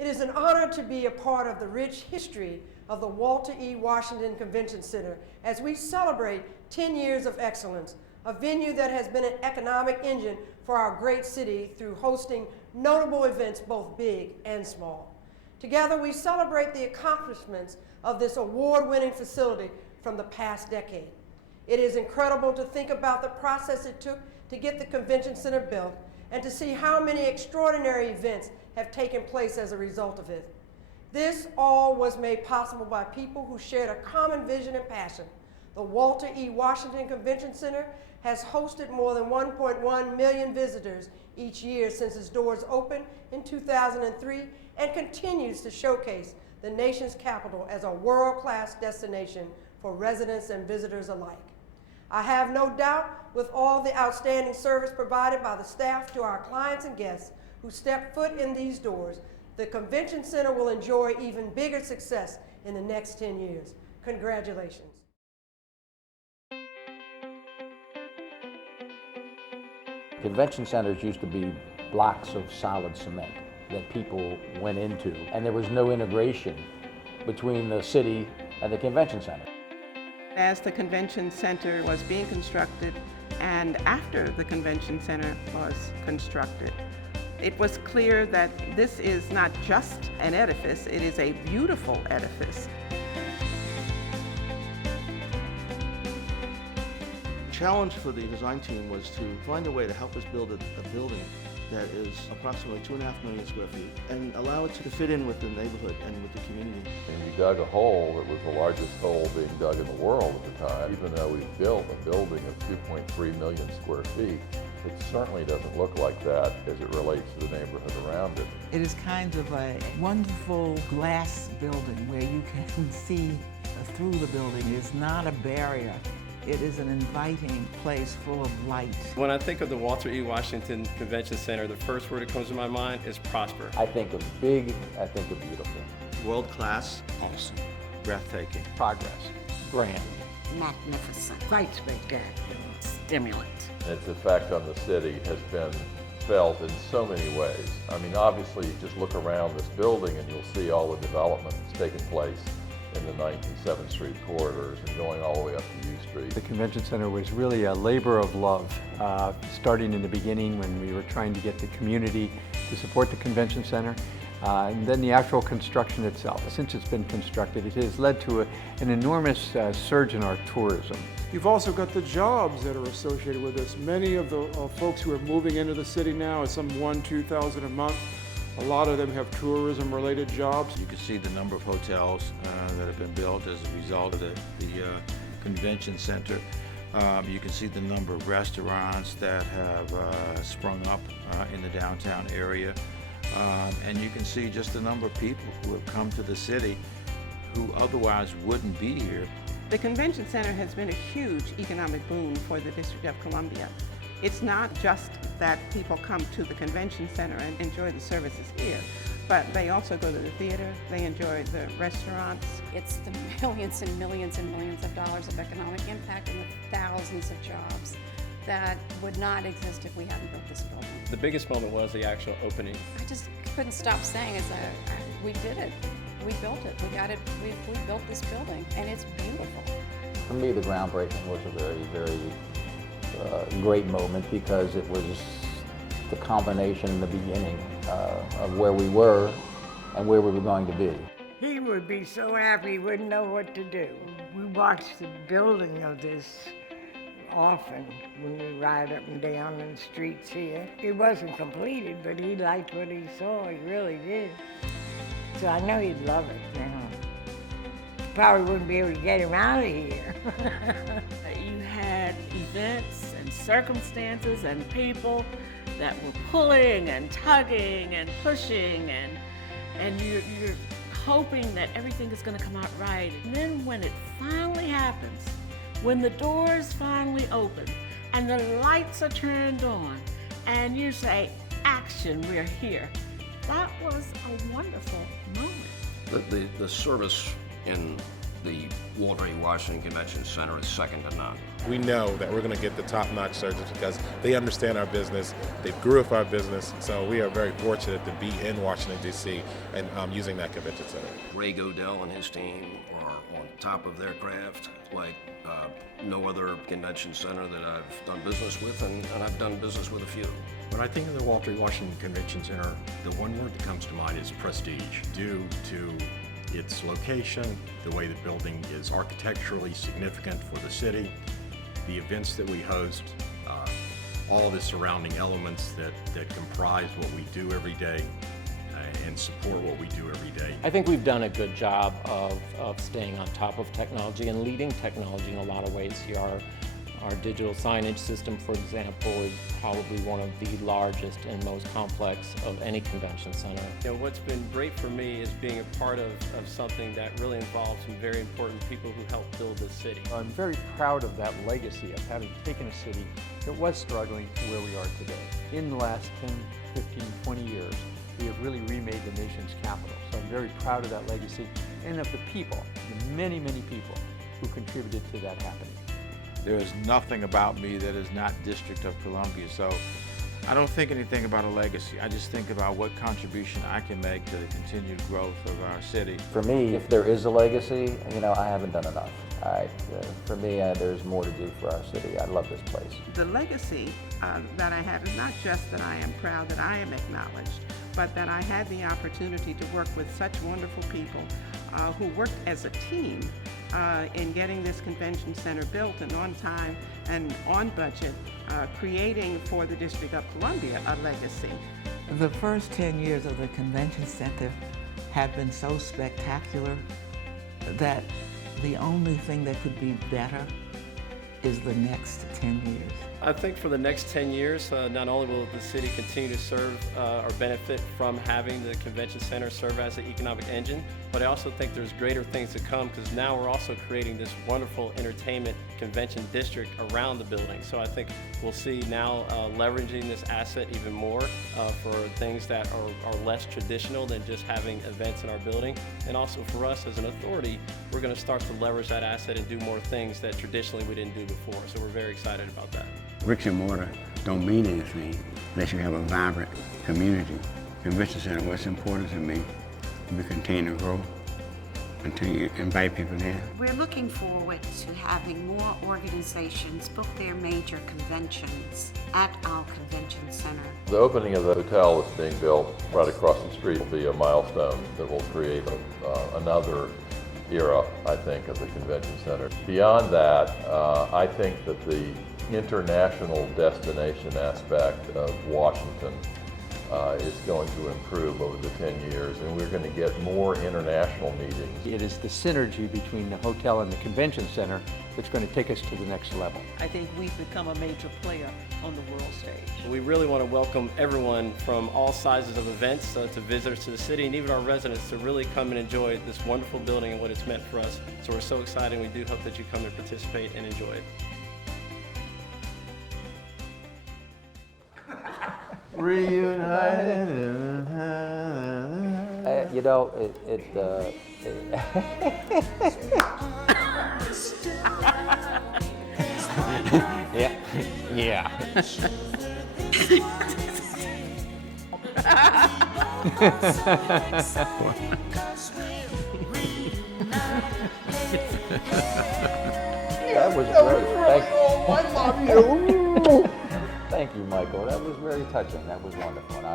It is an honor to be a part of the rich history of the Walter E. Washington Convention Center as we celebrate 10 years of excellence, a venue that has been an economic engine for our great city through hosting notable events both big and small. Together, we celebrate the accomplishments of this award-winning facility from the past decade. It is incredible to think about the process it took to get the convention center built and to see how many extraordinary events have taken place as a result of it. This all was made possible by people who shared a common vision and passion. The Walter E. Washington Convention Center has hosted more than 1.1 million visitors each year since its doors opened in 2003 and continues to showcase the nation's capital as a world-class destination for residents and visitors alike. I have no doubt with all the outstanding service provided by the staff to our clients and guests who step foot in these doors, the Convention Center will enjoy even bigger success in the next 10 years. Congratulations. Convention centers used to be blocks of solid cement that people went into, and there was no integration between the city and the convention center. As the convention center was being constructed and after the convention center was constructed, it was clear that this is not just an edifice, it is a beautiful edifice. The challenge for the design team was to find a way to help us build a building that is approximately 2.5 million square feet and allow it to fit in with the neighborhood and with the community. And we dug a hole that was the largest hole being dug in the world at the time. Even though we built a building of 2.3 million square feet, it certainly doesn't look like that as it relates to the neighborhood around it. It is kind of a wonderful glass building where you can see through the building. It is not a barrier. It is an inviting place full of light. When I think of the Walter E. Washington Convention Center, the first word that comes to my mind is prosper. I think of big, I think of beautiful. World-class, awesome, breathtaking, Progress, grand. Magnificent, quite spectacular, stimulant. Its effect on the city has been felt in so many ways. I mean, obviously, you just look around this building and you'll see all the development that's taken place in the 9th and 7th Street corridors and going all the way up to U Street. The Convention Center was really a labor of love, starting in the beginning when we were trying to get the community to support the Convention Center, and then the actual construction itself. Since it's been constructed, it has led to an enormous surge in our tourism. You've also got the jobs that are associated with this. Many of the folks who are moving into the city now, it's some 1,000–2,000 a month. A lot of them have tourism-related jobs. You can see the number of hotels that have been built as a result of the convention center. You can see the number of restaurants that have sprung up in the downtown area. And you can see just the number of people who have come to the city who otherwise wouldn't be here. The convention center has been a huge economic boom for the District of Columbia. It's not just that people come to the convention center and enjoy the services here, but they also go to the theater, they enjoy the restaurants. It's the millions and millions and millions of dollars of economic impact and the thousands of jobs that would not exist if we hadn't built this building. The biggest moment was the actual opening. I just couldn't stop saying is that we did it. We built it. We got it. We built this building, and it's beautiful. For me, the groundbreaking was a very, very great moment because it was the combination in the beginning of where we were and where we were going to be. He would be so happy he wouldn't know what to do. We watched the building of this often when we ride up and down the streets here. It wasn't completed, but he liked what he saw. He really did. So I know he'd love it now. Probably wouldn't be able to get him out of here. You had events and circumstances and people that were pulling and tugging and pushing, and you're hoping that everything is going to come out right. And then when it finally happens, when the doors finally open and the lights are turned on and you say, action, we're here. That was a wonderful moment. The service in the Walter E. Washington Convention Center is second to none. We know that we're going to get the top-notch surgeons because they understand our business, they grew up our business, so we are very fortunate to be in Washington, D.C. and using that convention center. Ray Godell and his team are on top of their craft like no other convention center that I've done business with, and I've done business with a few. When I think of the Walter E. Washington Convention Center, the one word that comes to mind is prestige, due to its location, the way the building is architecturally significant for the city, the events that we host, all the surrounding elements that comprise what we do every day and support what we do every day. I think we've done a good job of staying on top of technology and leading technology in a lot of ways here. Our digital signage system, for example, is probably one of the largest and most complex of any convention center. You know, what's been great for me is being a part of something that really involves some very important people who helped build this city. I'm very proud of that legacy of having taken a city that was struggling to where we are today. In the last 10, 15, 20 years, we have really remade the nation's capital. So I'm very proud of that legacy and of the people, the many, many people who contributed to that happening. There is nothing about me that is not District of Columbia, so I don't think anything about a legacy. I just think about what contribution I can make to the continued growth of our city. For me, if there is a legacy, you know, I haven't done enough. All right, for me, there's more to do for our city. I love this place. The legacy that I have is not just that I am proud that I am acknowledged, but that I had the opportunity to work with such wonderful people who worked as a team in getting this convention center built and on time and on budget, creating for the District of Columbia a legacy. The first 10 years of the convention center have been so spectacular that the only thing that could be better is the next 10 years. I think for the next 10 years, not only will the city continue to serve or benefit from having the convention center serve as an economic engine, but I also think there's greater things to come because now we're also creating this wonderful entertainment convention district around the building. So I think we'll see now leveraging this asset even more for things that are less traditional than just having events in our building. And also for us as an authority, we're going to start to leverage that asset and do more things that traditionally we didn't do before. So we're very excited about that. Bricks and mortar don't mean anything unless you have a vibrant community. Convention center, what's important to me, we continue to grow, continue to invite people in. We're looking forward to having more organizations book their major conventions at our convention center. The opening of the hotel that's being built right across the street will be a milestone that will create another era, I think, of the convention center. Beyond that, I think that the international destination aspect of Washington is going to improve over the 10 years, and we're going to get more international meetings. It is the synergy between the hotel and the convention center that's going to take us to the next level. I think we've become a major player on the world stage. We really want to welcome everyone from all sizes of events to visitors to the city and even our residents to really come and enjoy this wonderful building and what it's meant for us. So we're so excited, and we do hope that you come and participate and enjoy it. Reunited. You know, yeah. That was great. I love you. Thank you, Michael. That was very touching. That was wonderful. And